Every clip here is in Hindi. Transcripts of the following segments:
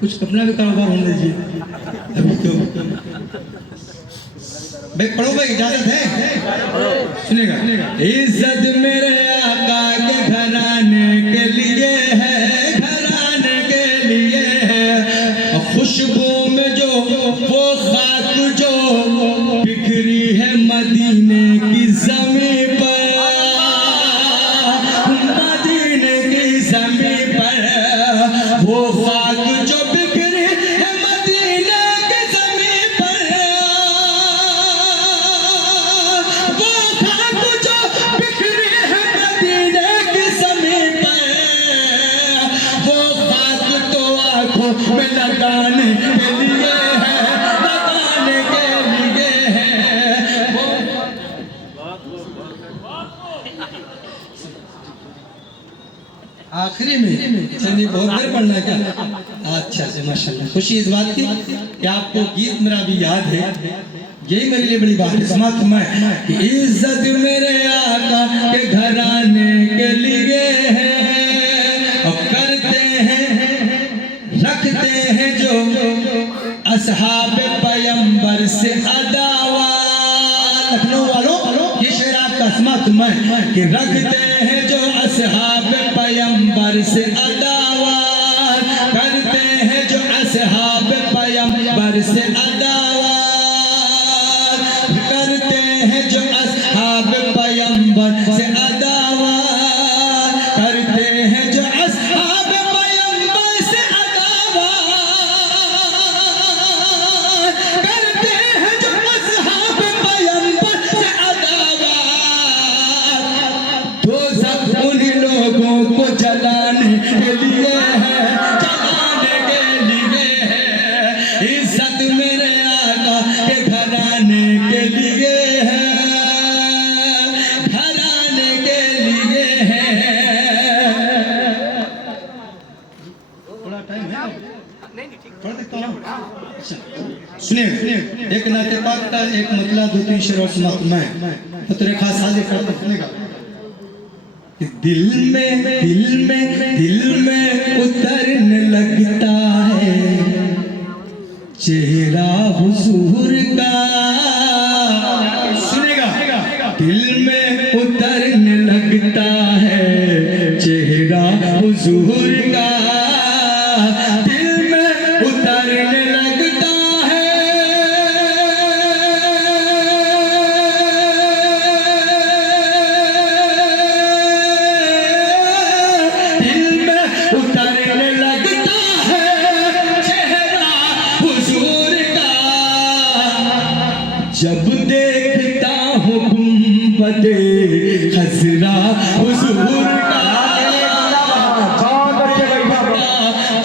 कुछ अपना भी कारोबार होने दीजिए अभी तो। भाई पढ़ो भाई, इजाजत है, सुनेगा। इज्जत मेरे आका के घराने के लिए है, घराने के लिए है। खुशबू में जो वो खाक जो बिखरी है मदीने की ज़मीं पर, मदीने की ज़मीं पर वो खाक जो बिखरी है मदीने की ज़मीं पर, वो खाक जो बिखरी है मदीने की ज़मीं पर, वो खाक तो आँखों में लगाने के लिए है, लगाने के लिए है। वो आखिरी में चलिए, बहुत देर पढ़ना है क्या? अच्छा से माशाल्लाह, खुशी इस बात की कि आपको गीत मेरा भी याद है, यही मेरे लिए बड़ी बात है। समाप्त मैं कि इज्जत मेरे आका के घराने के लिए है, और करते हैं रखते हैं जो असहाब पैगंबर से अदावा। लखनऊ वालों ये शेर आपका, समाप्त मैं कि रखते हैं जो असहाब पैगंबर से अदावा, करते हैं जो असहाब पैगंबर से अदावा, करते हैं जो असहाब पैगंबर से अदावा, करते हैं जो असहाब पैगंबर से अदावा, करते हैं जो असहाब पैगंबर से अदावा। तो सब उन्हीं लोगों को जलाने के लिए है, जलाने के लिए है। इज्जत मेरे आका के घराने के लिए है, घराने के लिए है। थोड़ा टाइम है, पढ़ देता हूँ। सुनिए, एक नाते पाक का एक मतलब 2-3 शेर और समाप्त मैं तो तेरे खास हाजिर करता सुनेगा। दिल में उतरने लगता है चेहरा हुजूर का, सुनेगा। दिल में उतरने लगता है चेहरा हुजूर का, दिल में उतरने लगता है, दिल में उतरने लगता है चेहरा हुजूर का। जब देखता हूँ गुंबदे खजरा हुजूर का,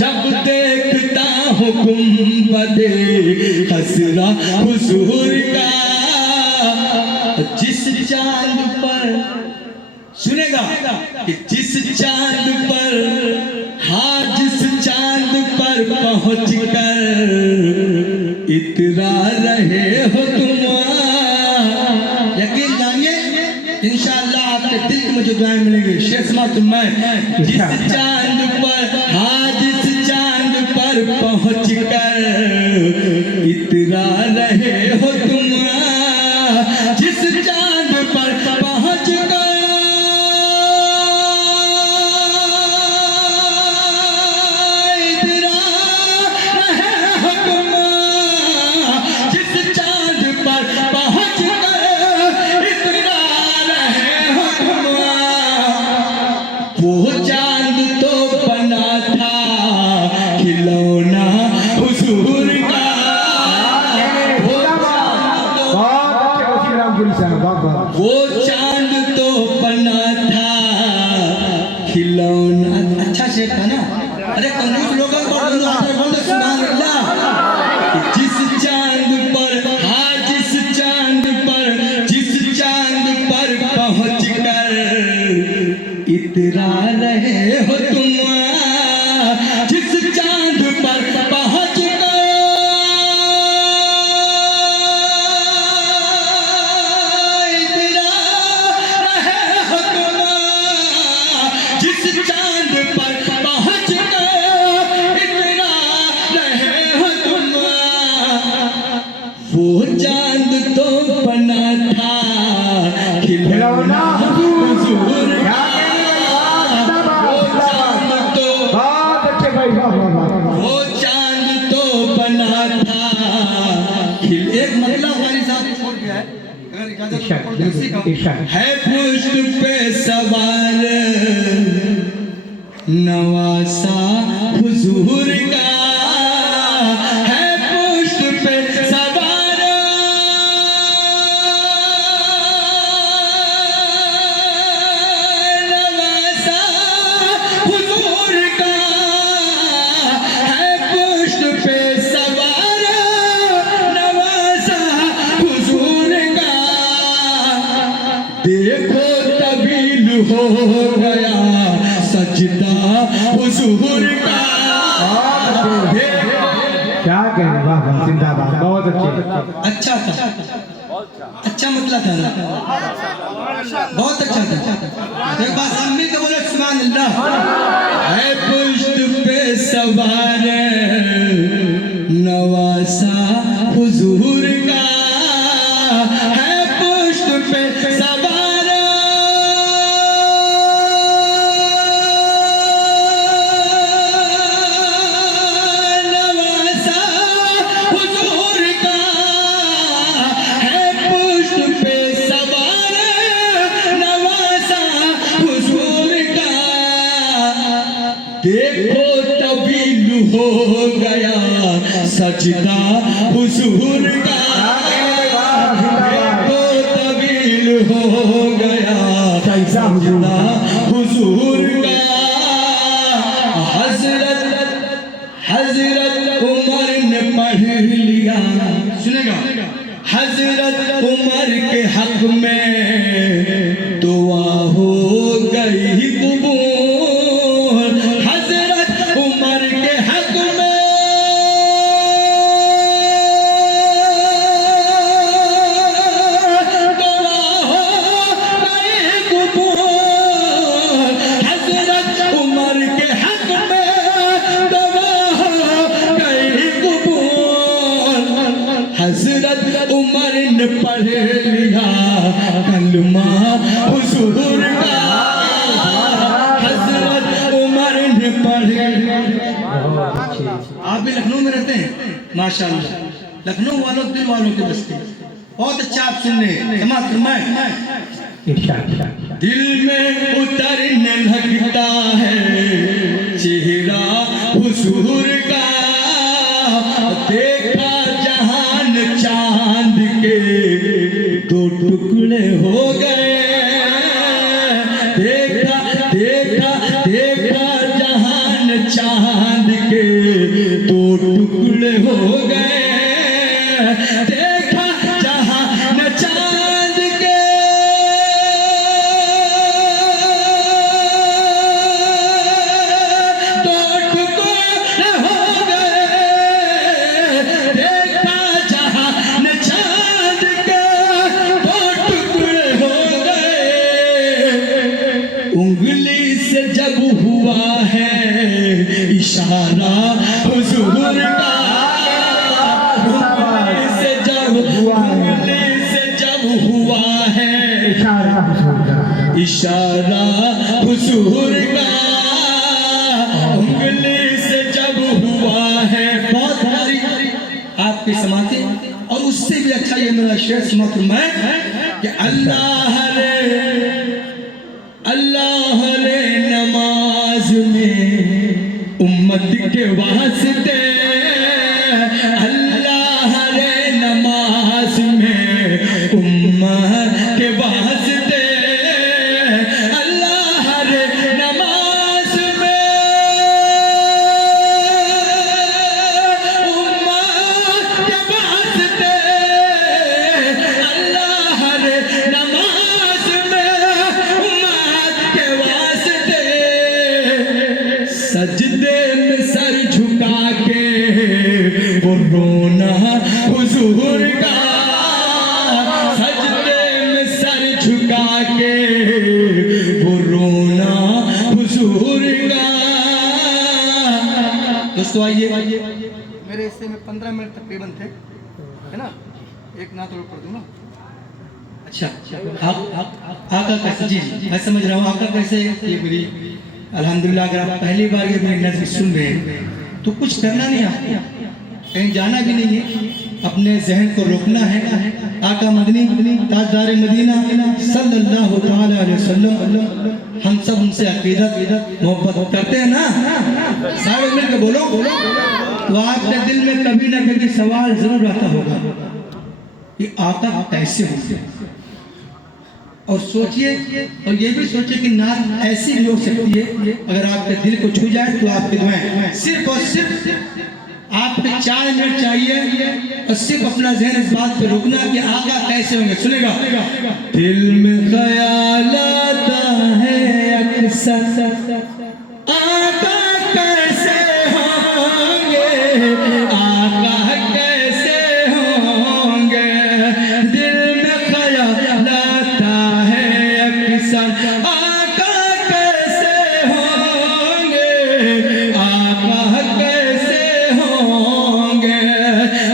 जब देखता हूँ गुंबदे खजरा हुजूर का। जिस चांद पर, सुनेगा, कि जिस चांद पर, हाँ जिस चांद पर पहुँच कर इतरा रहे हो तुम, यकीन जानिए इंशाअल्लाह आपके दिल में जो दुआएं मिलेंगी। शेषमा तुम मैं जिस चांद पर, हाँ जिस चांद पर पहुँच कर इतरा रहे हो तुम, जिस चांद पर पहुँच कर इतरा रहे हो तुम, जिस चांद पर पहुँच कर इतरा रहे हो तुम। वो चांद तो बना था खिलौना हुजूर का, वो चांद तो बना था खिलौना। अच्छा शेर था ना? अरे कंजूस लोगों को बोल दो सुभान अल्लाह। जिस चांद पर, हाँ जिस चांद पर, जिस चांद पर पहुँच कर इतरा रहे हो तुम, जिस चांद पर पहुँच कर इतरा रहे हो तुम, जिस चांद पर पहुँच कर इतरा वो चांद तो बना था एक मतलब हमारी साहब छोड़ गया है, अगर इजाजत है पुष्ट पे सवार नवासा हुजूर का, है पुष्ट पे सवार नवासा हुजूर का, है पुष्ट पे सवार नवासा हुजूर का। देखो तबील हो गया सजदा हुजूर का। क्या कहें, वाह जिंदाबाद, बहुत अच्छे। अच्छा था, अच्छा मतलब था ना, बहुत अच्छा था। एक बार हम मिलकर बोले सुभान अल्लाह। है पुष्ट पे सवार नवासा हुजूर का, है पुष्ट पे सवार देखो तबील हो गया सजदा हुजूर का। देखो तबील हो गया सजदा हुजूर का। हजरत उमर ने पढ़ लिया, सुनेगा, हजरत उमर के हक में दुआ हो गई कबूल। हजरत उमर के हक में दुआ हो गई कबूल। हजरत उमर के हक में दुआ हो गई कबूल। हजरत उमर ने पढ़ लिया कलमा हुजूर का। हजरत उमर ने पढ़ लिया। आप भी लखनऊ में रहते हैं माशाल्लाह, लखनऊ वालों दिल वालों के बस्ती, बहुत अच्छा आप सुन रहे हैं। समाज फरमाए, दिल में उतरने लगता है चेहरा हुजूर का। देखा जहान चांद के दो टुकड़े हो गए। देखा देखा देखा जहान चांद के दो टुकड़े हो गए। देखा जहान चांद के दो टुकड़े हो गए। देखा जहान चांद के दो टुकड़े हो गए। उंगली से जब हुआ है इशारा हुजूर का। उंगली से जब हुआ है इशारा हुजूर का। उंगली से जब हुआ है, बहुत भारी आपकी समाधि। और उससे भी अच्छा ये मेरा शेर सुना मैं कि अल्लाह रे नमाज में उम्मत के वास्ते। अल्लाह रे नमाज में उम्मत के वास्ते। अल्लाह रे नमाज में उम्मत के वास्ते। अल्लाह रे नमाज में उम्मत के वास्ते। सजदे में सर झुका के वो रोना हुजूर का। सजदे में सर झुका के वो रोना हुजूर का। दोस्तों आइए, मेरे हिस्से में 15 मिनट तकरीबन थे, है ना, एक नात और पढ़ दूँ ना। अच्छा, आका कैसे, जी मैं समझ रहा हूँ आका कैसे। ये मेरी अल्हम्दुलिल्लाह, अगर आप पहली बार ये मेरी नज़्म सुन रहे हैं तो कुछ करना नहीं आपको, कहीं जाना भी नहीं है, अपने जहन को रोकना है। आका मदनी ताजदार मदीना सल्लल्लाहु तआला अलैहि वसल्लम, हम सब उनसे अकीदत मोहब्बत करते हैं ना, सारे मिलकर बोलो। तो आपके दिल में कभी ना कभी सवाल जरूर आता होगा कि आका कैसे होंगे, और सोचिए, और ये भी सोचिए कि नात ऐसी भी हो सकती है अगर आपके दिल को छू जाए तो आपकी दुआएं सिर्फ और सिर्फ आपके 4 मिनट चाहिए, और सिर्फ अपना ज़हन इस बात पे रोकना कि आका कैसे होंगे। सुनेगा, दिल में ख्याल आता है अक्सर आका कैसे होंगे, आका कैसे होंगे, दिल में ख्याल आता है अक्सर आका कैसे होंगे, आका कैसे होंगे,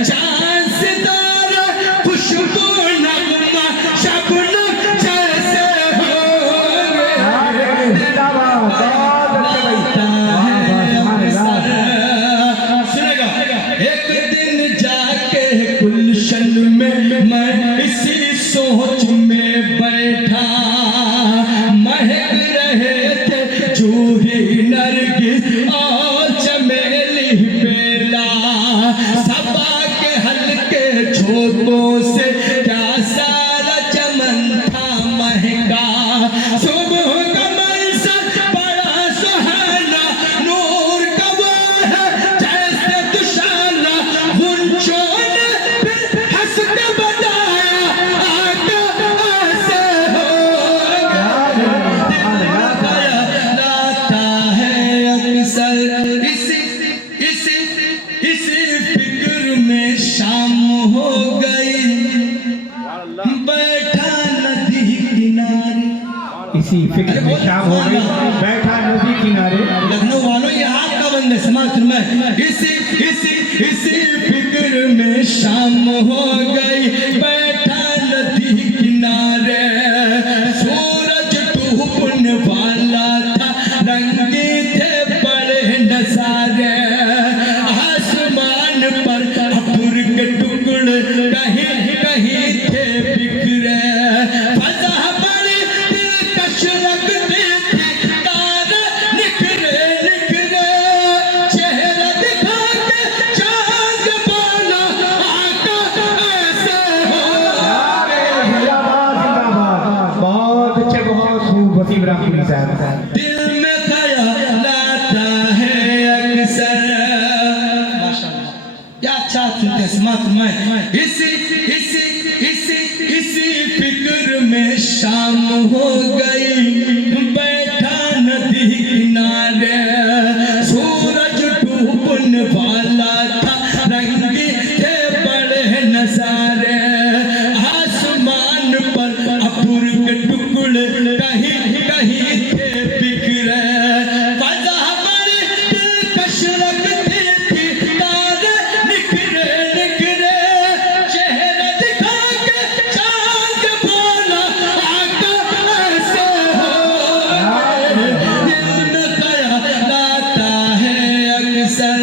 चांद सितारा खुशबू नगमा शबनम जैसे होंगे। सुनेगा, एक दिन जाके गुलशन में मैं इसी सोच में बैठा, महक रहे थे जूही नरगिस और चमेली बेला, सबा के हल्के झोंकों से क्या सारा चमन था महका, सुबह का मंजर बड़ा सुहाना, नूर का वो है जैसे दुशाला, गुंजों ने फिर हंस के बताया आका ऐसे होगा, लाता है अक्सर इसी फिक्र में शाम हो गई, बैठा नदी किनारे, इसी फिक्र में शाम हो गई, बैठा नदी किनारे। लखनऊ वालों ये आपका बंदे समाज में, इसी फिक्र में शाम हो गई, बैठा नदी किनारे, सूरज डूबने वाला था, रंगे थे बड़े नजारे, आसमान पर अब्र के टुकड़े कहीं कहीं थे बिखरे, फजा बड़ी दिलकश लगती थी, तारे निखरे निखरे, चेहरा दिखा के चांद बोला आका ऐसे होंगे। बहुत अच्छे, बहुत खूब वसीम राफी साहब। दिल में ख्याल आता है अक्सर, माशाअल्लाह क्या अच्छा सुनते हैं समात में, इसी फिक्र में शाम हो गई, बैठा नदी किनारे, सूरज डूबने वाला था, रंगे थे बड़े नजारे, आसमान पर अब्र के टुकड़े कहीं कहीं थे बिखरे, फजा बड़ी दिलकश लगती थी, तारे निखरे निखरे, चेहरा दिखा के चांद बोला आका ऐसे होंगे, दिल में ख्याल आता है अक्सर,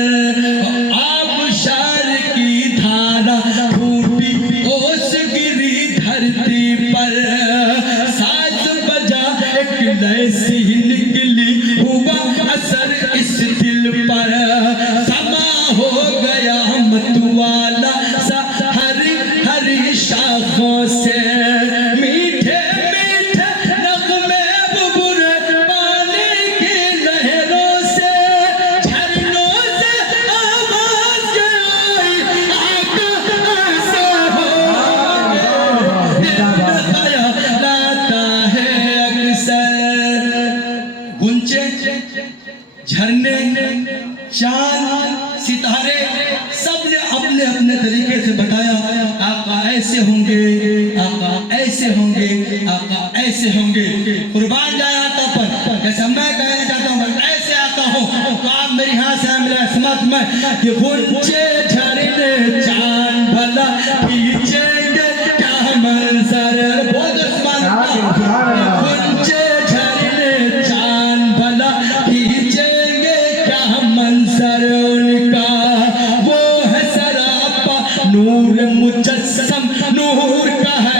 आबशार की धारा फूटी ओस गिरी धरती पर, साज बजा एक लैसी निकली, हुआ असर इस दिल पर, समा हो गया मतवाला सा हरी हरी शाखों से, मीठे मीठे नगमे बुबुर पानी की लहरों से, झरनों से आवाज आई आका ऐसे होंगे, दिल में ख्याल आता है अक्सर, गुंजे झरने चांद सितारे सबने अपने अपने तरीके से बताया आका ऐसे होंगे, आका ऐसे होंगे, आका ऐसे होंगे। कुर्बान जाए आका पर, जैसा मैं कहना चाहता हूँ ऐसे आका हो तो आप मेरी हाथ से मिला समत में कि गुंजे झरने चांद भला खींचेंगे क्या मंजर, बहुत गुंजे झरने चांद भला खींचेंगे क्या मंजर, नूर मुजस्सम नूर का